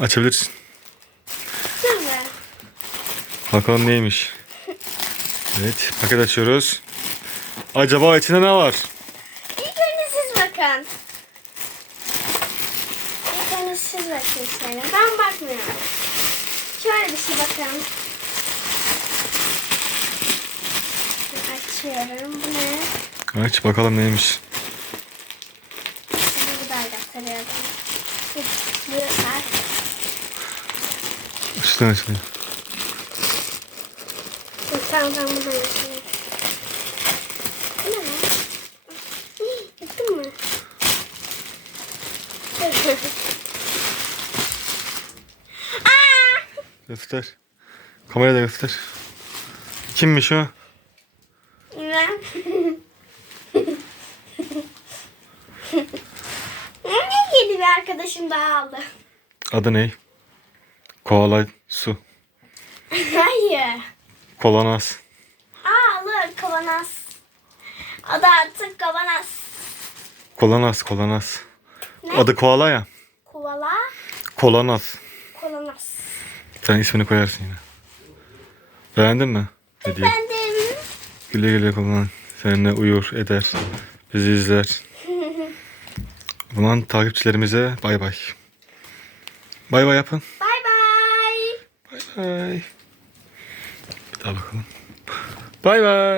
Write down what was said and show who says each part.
Speaker 1: Açabilirsin. Bakalım neymiş. Evet paket açıyoruz. Acaba içinde ne var?
Speaker 2: İlk önce siz bakın. İlk önce siz bakın şöyle. Ben bakmıyorum. Şöyle bir şey bakın. Açıyorum. Bu ne?
Speaker 1: Aç bakalım neymiş.
Speaker 2: Bunu da gösteriyorum. Bu.
Speaker 1: Üstten açılıyor.
Speaker 2: Dur, Tamam tamam bunu Yıktın mı? Aa!
Speaker 1: Göster. Kameraya da göster. Kimmiş o?
Speaker 2: Ne? Ne yeni bir arkadaşım daha aldı.
Speaker 1: Adı ne? Koala su.
Speaker 2: Hayır.
Speaker 1: Kolanas.
Speaker 2: Aa alır kavanas. Adı artık kavanas.
Speaker 1: Kolanas, kolanas.
Speaker 2: Ne?
Speaker 1: Adı koala ya.
Speaker 2: Kovala.
Speaker 1: Kolanas.
Speaker 2: Kolanas.
Speaker 1: Sen ismini koyarsın yine. Beğendin mi? Hediye.
Speaker 2: Ben de
Speaker 1: Güle güle kullan. Seninle uyur, eder. Bizi izler. O zaman takipçilerimize bay bay. Bay bay yapın.
Speaker 2: Bay.
Speaker 1: Bir daha. Bay bay.